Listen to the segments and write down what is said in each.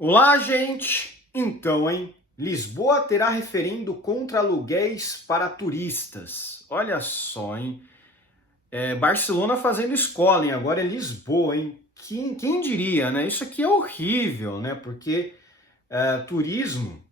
Olá, gente! Então, hein? Lisboa terá referendo contra aluguéis para turistas. Olha só, hein? Barcelona fazendo escola, hein? Agora é Lisboa, hein? Quem diria, né? Isso aqui é horrível, né? Porque turismo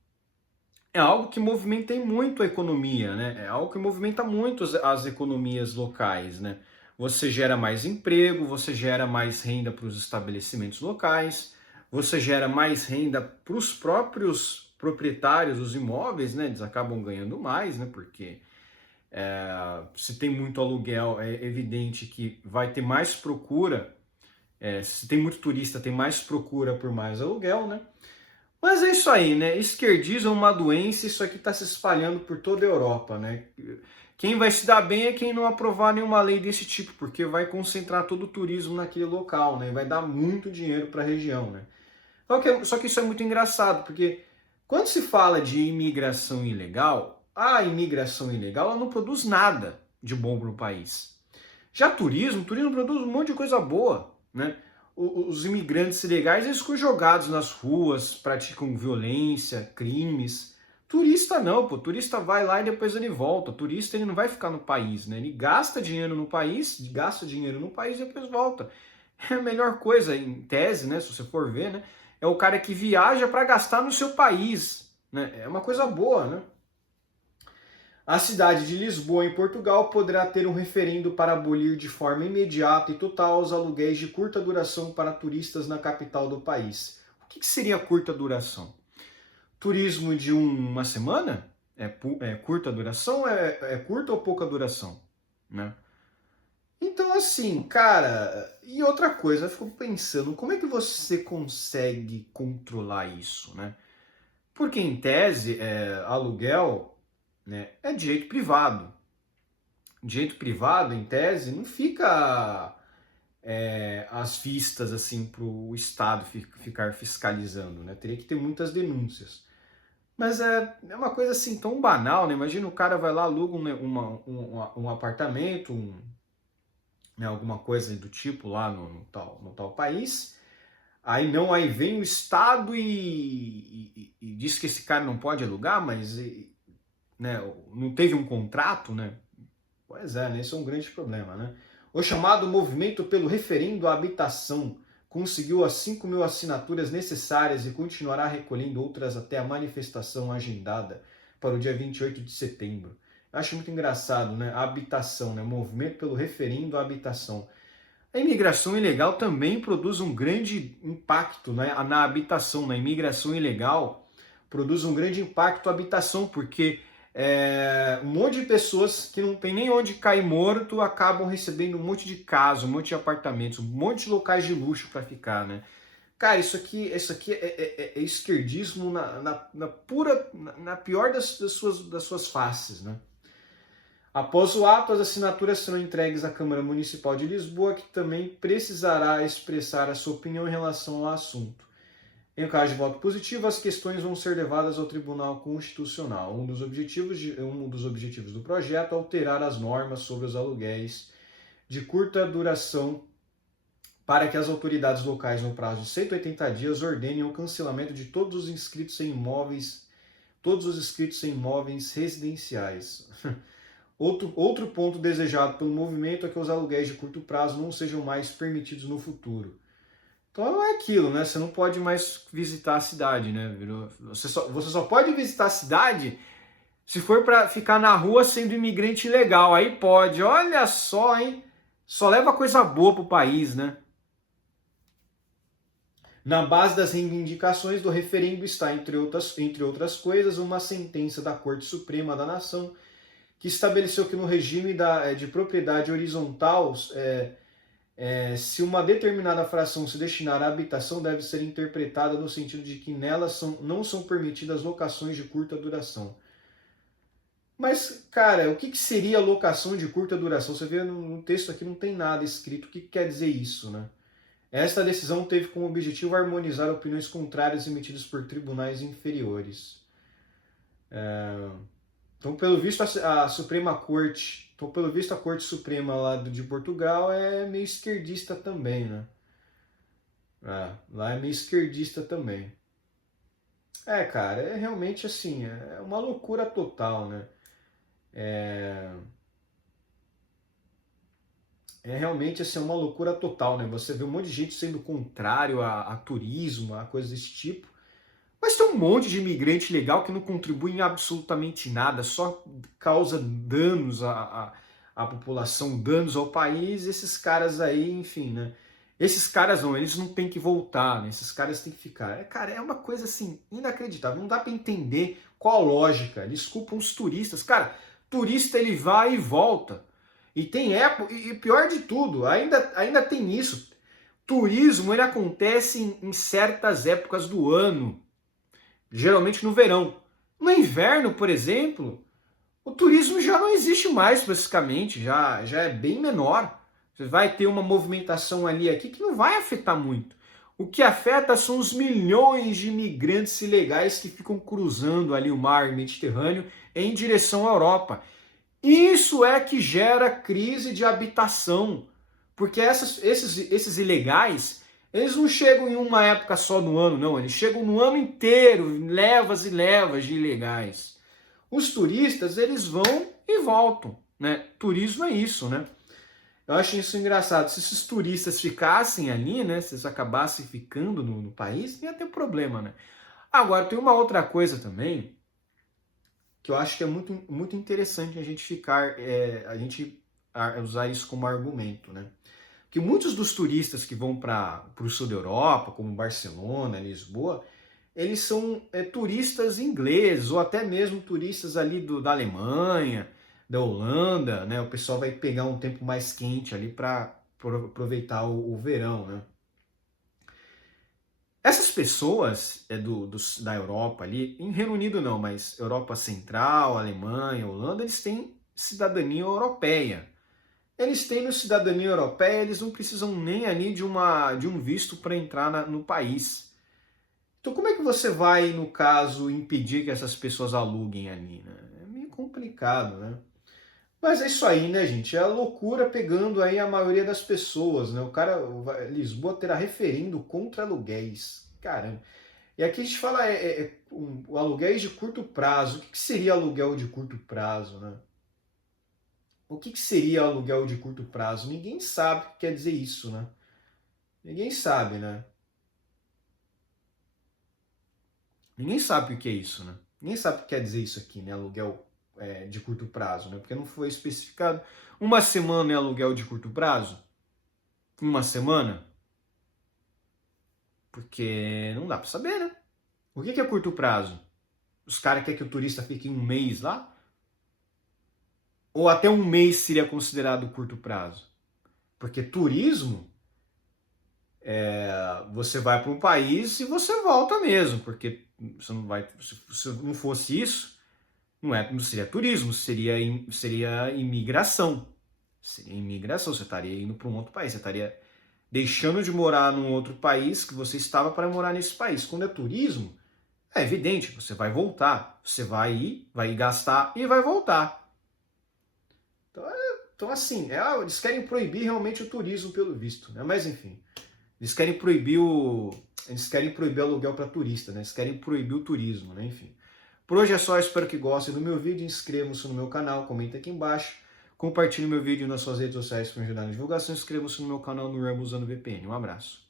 é algo que movimenta muito a economia, né? É algo que movimenta muito as economias locais, né? Você gera mais emprego, você gera mais renda para os estabelecimentos locais, você gera mais renda para os próprios proprietários dos imóveis, né? Eles acabam ganhando mais, né? Porque se tem muito aluguel, é evidente que vai ter mais procura. Se tem muito turista, tem mais procura por mais aluguel, né? Mas é isso aí, né? Esquerdismo é uma doença, isso aqui está se espalhando por toda a Europa, né? Quem vai se dar bem é quem não aprovar nenhuma lei desse tipo, porque vai concentrar todo o turismo naquele local, né? Vai dar muito dinheiro para a região, né? Só que isso é muito engraçado, porque quando se fala de imigração ilegal, a imigração ilegal ela não produz nada de bom para o país. Já turismo produz um monte de coisa boa, né? Os imigrantes ilegais eles ficam jogados nas ruas, praticam violência, crimes. Turista não, pô. Turista vai lá e depois ele volta. Turista ele não vai ficar no país, né? Ele gasta dinheiro no país, e depois volta. É a melhor coisa, em tese, né? Se você for ver, né? É o cara que viaja para gastar no seu país, né? É uma coisa boa, né? A cidade de Lisboa, em Portugal, poderá ter um referendo para abolir de forma imediata e total os aluguéis de curta duração para turistas na capital do país. O que seria curta duração? Turismo de uma semana? É curta duração? É curta ou pouca duração? Né? Então, assim, cara, e outra coisa, eu fico pensando, como é que você consegue controlar isso, né? Porque, em tese, aluguel, né, é direito privado. Direito privado, em tese, não fica às vistas assim para o Estado ficar fiscalizando, né? Teria que ter muitas denúncias. Mas é uma coisa assim tão banal, né? Imagina o cara vai lá, aluga um apartamento, né, alguma coisa do tipo lá no tal país. Aí vem o Estado e diz que esse cara não pode alugar, mas né, não teve um contrato, né? Pois é, né? Esse é um grande problema, né? O chamado Movimento pelo Referendo à Habitação conseguiu as 5.000 assinaturas necessárias e continuará recolhendo outras até a manifestação agendada para o dia 28 de setembro. Eu acho muito engraçado, né? A habitação, né? O Movimento pelo Referendo à Habitação. A imigração ilegal também produz um grande impacto, né, na habitação. Na imigração ilegal produz um grande impacto à habitação, porque um monte de pessoas que não tem nem onde cair morto acabam recebendo um monte de casa, um monte de apartamentos, um monte de locais de luxo para ficar, né? Cara, isso aqui é esquerdismo na pior das suas faces, né? Após o ato, as assinaturas serão entregues à Câmara Municipal de Lisboa, que também precisará expressar a sua opinião em relação ao assunto. Em caso de voto positivo, as questões vão ser levadas ao Tribunal Constitucional. Um dos objetivos do projeto é alterar as normas sobre os aluguéis de curta duração para que as autoridades locais, no prazo de 180 dias, ordenem o cancelamento de todos os inscritos em imóveis residenciais. Outro ponto desejado pelo movimento é que os aluguéis de curto prazo não sejam mais permitidos no futuro. Então é aquilo, né? Você não pode mais visitar a cidade, né? Você só pode visitar a cidade se for para ficar na rua sendo imigrante ilegal. Aí pode. Olha só, hein? Só leva coisa boa pro país, né? Na base das reivindicações do referendo está, entre outras coisas, uma sentença da Corte Suprema da Nação que estabeleceu que no regime de propriedade horizontal, se uma determinada fração se destinar à habitação, deve ser interpretada no sentido de que nela não são permitidas locações de curta duração. Mas, cara, o que seria locação de curta duração? Você vê no texto aqui não tem nada escrito. O que quer dizer isso, né? Esta decisão teve como objetivo harmonizar opiniões contrárias emitidas por tribunais inferiores. Então, pelo visto, a Suprema Corte, então, pelo visto, a Corte Suprema lá de Portugal é meio esquerdista também, né? Lá é meio esquerdista também. Cara, é realmente assim, é uma loucura total, né? É, é realmente assim, uma loucura total, né? Você vê um monte de gente sendo contrário a turismo, a coisas desse tipo. Mas tem um monte de imigrante legal que não contribui em absolutamente nada, só causa danos à população, danos ao país. Esses caras aí, enfim, né? Esses caras não, eles não têm que voltar, né? Esses caras têm que ficar. Cara, é uma coisa assim, inacreditável. Não dá para entender qual a lógica. Eles culpam os turistas. Cara, turista ele vai e volta. E tem época, e pior de tudo, ainda tem isso. Turismo ele acontece em certas épocas do ano, geralmente no verão. No inverno, por exemplo, o turismo já não existe mais basicamente, já é bem menor. Você vai ter uma movimentação ali aqui que não vai afetar muito. O que afeta são os milhões de imigrantes ilegais que ficam cruzando ali o mar Mediterrâneo em direção à Europa. Isso é que gera crise de habitação, porque esses ilegais, eles não chegam em uma época só no ano, não, eles chegam no ano inteiro, levas e levas de ilegais. Os turistas, eles vão e voltam, né? Turismo é isso, né? Eu acho isso engraçado. Se esses turistas ficassem ali, né? Se eles acabassem ficando no país, não ia ter problema, né? Agora, tem uma outra coisa também, que eu acho que é muito interessante a gente usar isso como argumento, né? Que muitos dos turistas que vão para o sul da Europa, como Barcelona, Lisboa, eles são turistas ingleses ou até mesmo turistas ali da Alemanha, da Holanda, né? O pessoal vai pegar um tempo mais quente ali para aproveitar o verão, né? Essas pessoas da Europa ali, em Reino Unido não, mas Europa Central, Alemanha, Holanda, eles têm cidadania europeia. Eles tendo cidadania europeia, eles não precisam nem ali de um visto para entrar no país. Então como é que você vai, no caso, impedir que essas pessoas aluguem ali, né? É meio complicado, né? Mas é isso aí, né, gente? É a loucura pegando aí a maioria das pessoas, né? Lisboa terá referendo contra aluguéis. Caramba. E aqui a gente fala o aluguéis de curto prazo. O que seria aluguel de curto prazo, né? O que seria aluguel de curto prazo? Ninguém sabe o que quer dizer isso, né? Ninguém sabe, né? Ninguém sabe o que é isso, né? Ninguém sabe o que quer dizer isso aqui, né? Aluguel de curto prazo, né? Porque não foi especificado. Uma semana é aluguel de curto prazo? Uma semana? Porque não dá para saber, né? O que é curto prazo? Os caras querem que o turista fique um mês lá? Ou até um mês seria considerado curto prazo? Porque turismo, você vai para um país e você volta mesmo, porque você não vai, se não fosse isso, não seria turismo, seria imigração. Seria imigração, você estaria indo para um outro país, você estaria deixando de morar num outro país que você estava para morar nesse país. Quando é turismo, é evidente, você vai voltar, você vai gastar e vai voltar. Então assim, eles querem proibir realmente o turismo pelo visto, né? Mas enfim, eles querem proibir o aluguel para turista, né? Eles querem proibir o turismo, né? Enfim. Por hoje é só, espero que gostem do meu vídeo, inscrevam-se no meu canal, comentem aqui embaixo, compartilhe meu vídeo nas suas redes sociais para me ajudar na divulgação, inscrevam-se no meu canal no Ramo usando VPN. Um abraço.